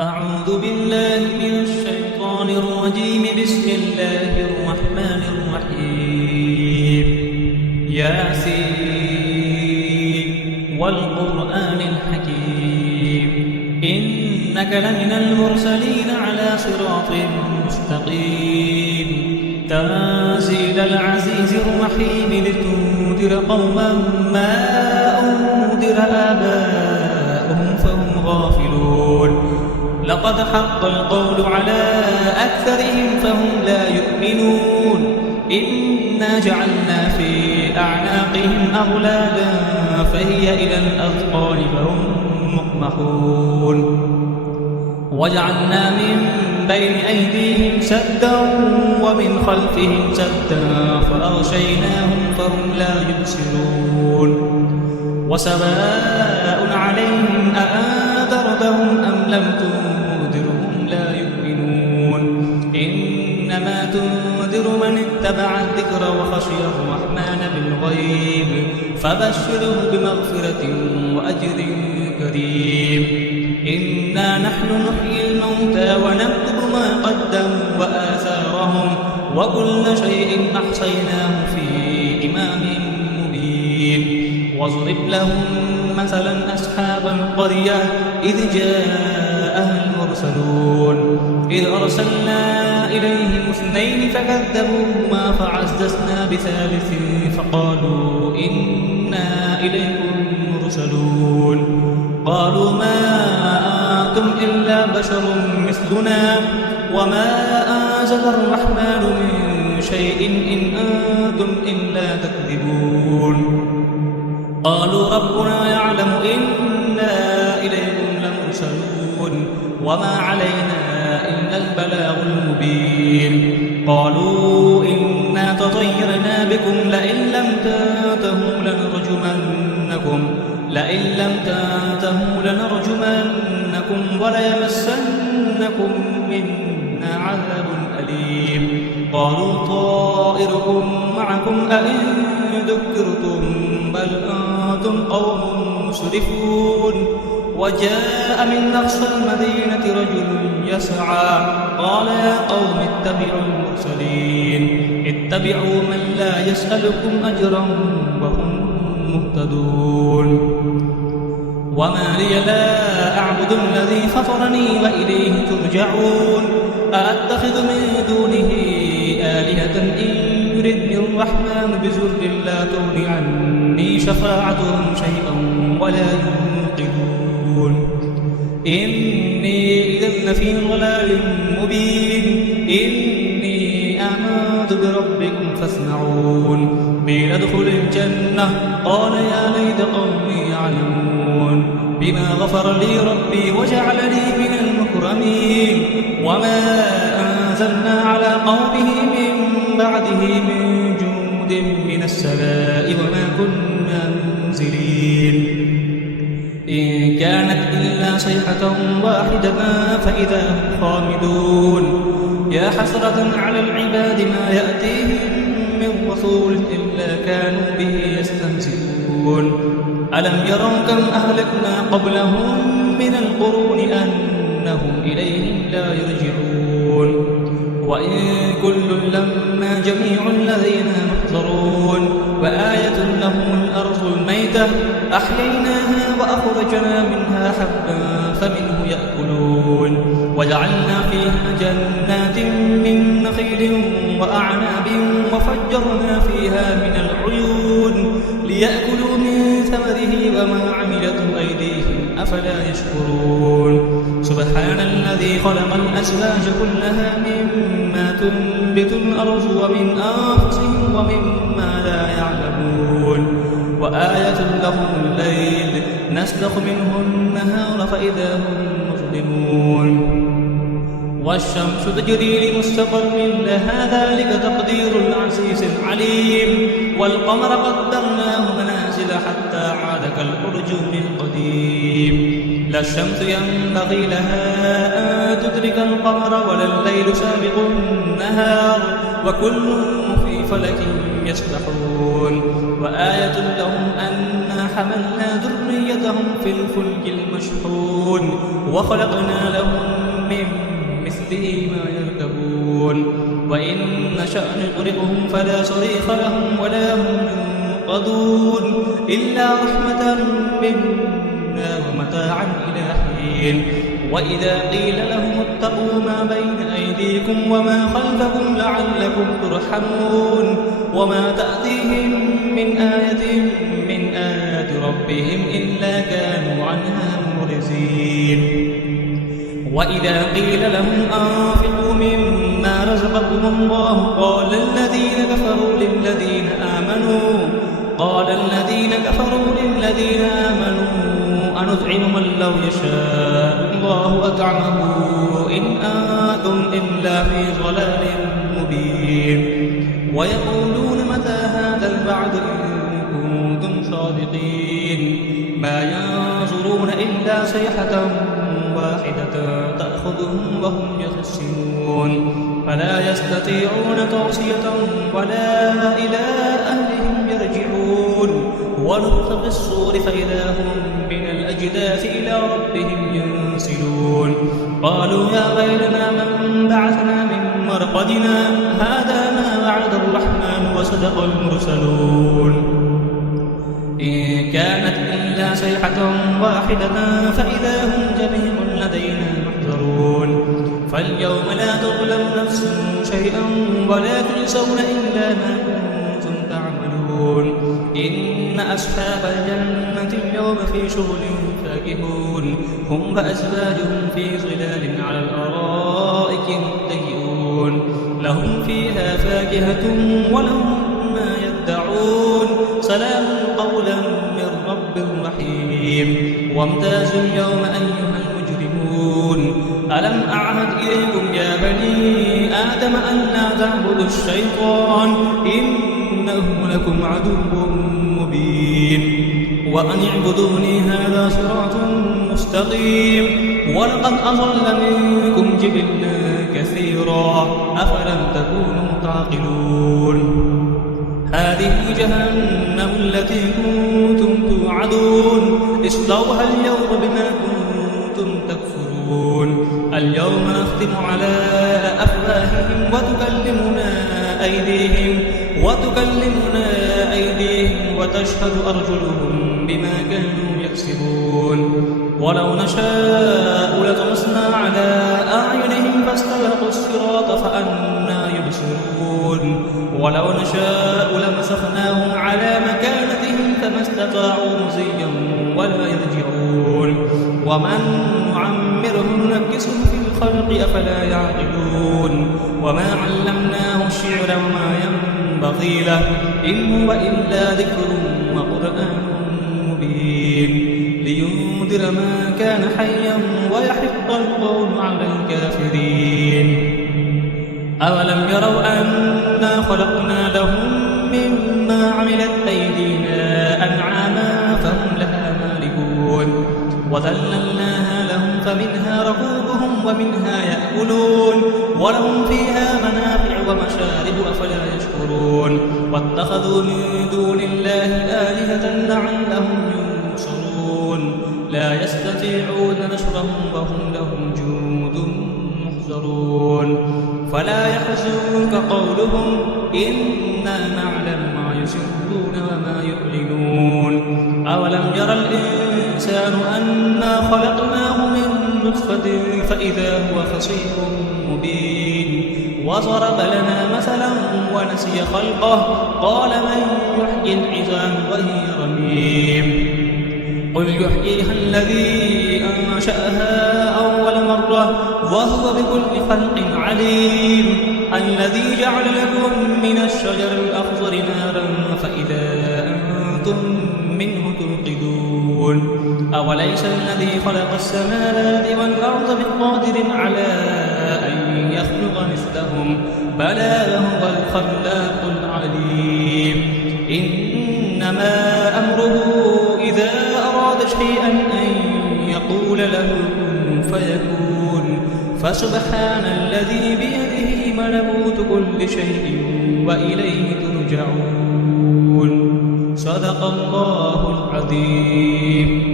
أعوذ بالله من الشيطان الرجيم. بسم الله الرحمن الرحيم. ياسين والقرآن الحكيم إنك لمن المرسلين على صراط مستقيم تنزيل العزيز الرحيم لتنذر قوما ما أنذر آباؤهم فهم غافلون. لقد حق القول على أكثرهم فهم لا يؤمنون. إنا جعلنا في أعناقهم أغلالا فهي إلى الأذقان فهم مقمحون. وجعلنا من بين أيديهم سدا ومن خلفهم سدا فأغشيناهم فهم لا يبصرون. وسواء عليهم أأنذرتهم أم لم تنذرهم لا يؤمنون. إنما تنذر من اتبع الذكر وخشي الرحمن بالغيب فبشره بمغفرة وأجر كريم. إنا نحن نحيي الموتى ونكتب ما قدموا وآثارهم وكل شيء أحصيناه في إمام مبين. واضرب لهم مثلا أصحاب القرية إذ جاءها المرسلون إذ أرسلنا إليهم اثنين فكذبوهما فعززنا بثالث فقالوا إنا إليكم مرسلون. قالوا ما أنتم إلا بشر مثلنا وما أنزل الرحمن من شيء إن أنتم إلا تكذبون. قالوا ربنا يعلم إنا إليكم لمرسلون وما علينا إلا البلاغ المبين. قالوا إنا تطيرنا بكم لئن لم تنتهوا لنرجمنكم وليمسنكم منا عذاب أليم. قالوا طائركم معكم أئن ذكرتم بل أنتم قوم مسرفون. وجاء من أقصى المدينة رجل يسعى قال يا قوم اتبعوا المرسلين اتبعوا من لا يسألكم أجرا وهم مهتدون. وما لي لا أعبد الذي فطرني وإليه ترجعون. أأتخذ من دونه آلهة إن يردني الرحمن بضر لا تغن عني شفاعتهم شيئا ولا ينقذون. إني إذا لفي ضلال مبين. إني آمنت بربكم فاسمعون. قيل ادخل الجنة قال يا ليت قومي يعلمون بما غفر لي ربي وجعلني من المكرمين. وما أنزلنا على قومه من بعده من جند من السماء وما كنا منزلين. إن كانت إلا صيحة واحدة فإذا هم خامدون. يا حسرة على العباد ما يأتيهم من رسول إلا كانوا به يستهزئون. ألم يروا كم أهلكنا قبلهم من القرون أنهم إليهم لا يرجعون. وإن كل لما جميع لدينا محضرون. وآية لهم الأرض الميتة أحييناها وأخرجنا منها حبا فمنه يأكلون. وجعلنا فيها جنات من نخيل وأعناب وفجرنا فيها من العيون ليأكلوا من ثمره وما عملته أيديهم أفلا يشكرون. سبحان الذي خلق الأزواج كلها مما تنبت الأرض ومن أنفسهم ومما لا يعلمون. وآية لهم الليل نسلخ منه النهار فإذا هم مظلمون. والشمس تجري لمستقر لها ذلك تقدير العزيز العليم. والقمر قدرناه منازل حتى عاد كالأرجون القديم. لا الشمس ينبغي لها أن تدرك القمر ولا الليل سابق النهار وكل في فلك يسبحون. وآية لهم أنا حملنا ذريتهم في الفلك المشحون وخلقنا لهم به ما يركبون وإن نشأ نغرقهم فلا صريخ لهم ولا هم ينقذون إلا رحمة منا ومتاعا إلى حين وإذا قيل لهم اتقوا ما بين أيديكم وما خلفكم لعلكم ترحمون وما تأتيهم من آية من آيات ربهم إلا كانوا عنها معرضين وإذا قيل لهم أنفقوا مما رزقكم الله قال الذين كفروا للذين آمنوا أنطعم من لو يشاء الله أطعمه إن أنتم إلا في ضلال مبين ويقولون متى هذا الوعد إن كنتم صادقين ما ينظرون إلا صيحة واحدة تأخذهم وهم يخصمون فلا يستطيعون توصية ولا إلى أهلهم يرجعون ونفخ في الصور فإذا هم من الأجداث إلى ربهم ينسلون قالوا يا ويلنا من بعثنا من مرقدنا هذا ما وعد الرحمن وصدق المرسلون إن كانت إلا صيحة واحدة فإذا هم جميع لدينا محضرون فاليوم لا تظلم نفس شيئا ولا تجزون إلا ما كنتم تعملون إن أصحاب الجنة اليوم في شغل فاكهون هم وأزواجهم في ظلال على الأرائك متكئون لهم فيها فاكهة ولهم ما يدعون سلام قولا من رب رحيم وامتازوا اليوم أيها المجرمون ألم أعهد إليكم يا بني آدم أن لا تعبدوا الشيطان إنه لكم عدو مبين وأن اعبدوني هذا صراط مستقيم ولقد أضل منكم جبلا كثيرا أفلم تكونوا تعقلون هذه جهنم التي كنتم توعدون اصلوها اليوم بما كنتم تكفرون اليوم نختم على أفواههم وتكلمنا أيديهم وتشهد أرجلهم بما كانوا يكسبون ولو نشاء لطمسنا على أعينهم فاستبقوا الصراط فأنى يبصرون ولو نشاء لمسخناهم على مكانتهم فما استطاعوا مزيا ولا يرجعون ومن نعمره ننكسه في الخلق أفلا يعقلون وما علمناه الشعر وما ينبغي له إن هو إلا ذكر وقرآن مبين لينذر ما كان حيا ويحق القول على الكافرين أولم يروا أنا خلقنا لهم مما عملت أيدينا أنعاما فهم لها مالكون وذللناها لهم فمنها ركوبهم ومنها يأكلون ولهم فيها منافع ومشارب أفلا يشكرون واتخذوا من دون الله آلهة لعلهم ينصرون لا يستطيعون نصرهم وهم لهم جند محضرون فلا يحزنك قولهم إنا نعلم ما يسرون وما يعلنون أولم يرى الإنسان أنا خلقناه من نطفة فإذا هو خصيم مبين وضرب لنا مثلا ونسي خلقه قال من يحيي العظام وهي رميم قل يحييها الذي أنشأها أول مرة وهو بكل خلق عليم الذي جعل لكم من الشجر الأخضر نارا فإذا أنتم منه توقدون أوليس الذي خلق السماوات والأرض بقادر على أن يخلق مثلهم بلى هو الخلاق العليم إنما أمره إذا أراد شيئا أن يقول له كن فيكون فسبحان الذي بيده ملكوت كل شيء وإليه ترجعون صدق الله العظيم